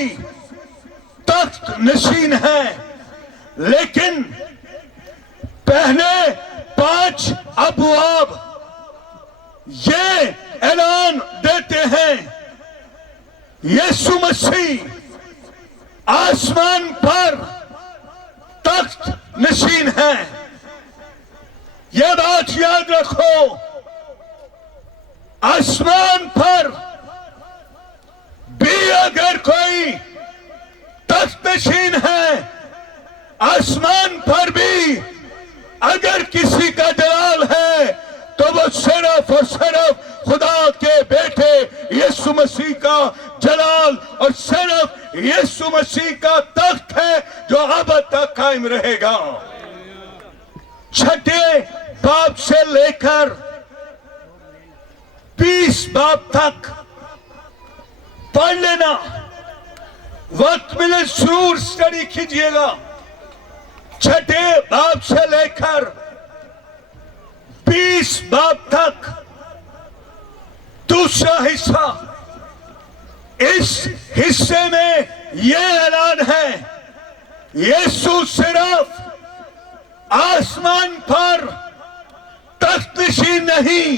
मसीह तख्त नशीन है, लेकिन पहले 5 अबवाब ये ऐलान देते हैं, यीशु मसीह आसमान पर तख्त नशीन है। यह बात याद रखो, आसमान पर भी अगर कोई तख्त नशीन है, आसमान पर भी अगर किसी का जलाल है, तो वो सिर्फ और सिर्फ खुदा के बेटे यीशु मसीह का जलाल और सिर्फ यीशु मसीह का तख्त है जो अब तक कायम रहेगा। 6 बाब से लेकर 20 बाब तक पढ़ लेना, वक्त मिले जरूर स्टडी कीजिएगा। 6 बाब से लेकर 20 बाब तक दूसरा हिस्सा। इस हिस्से में यह ऐलान है, यीशु सिर्फ आसमान पर तख्त नशीन नहीं,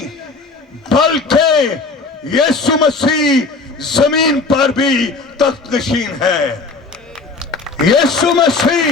बल्कि यीशु मसीह जमीन पर भी तख्त नशीन है। यीशु मसीह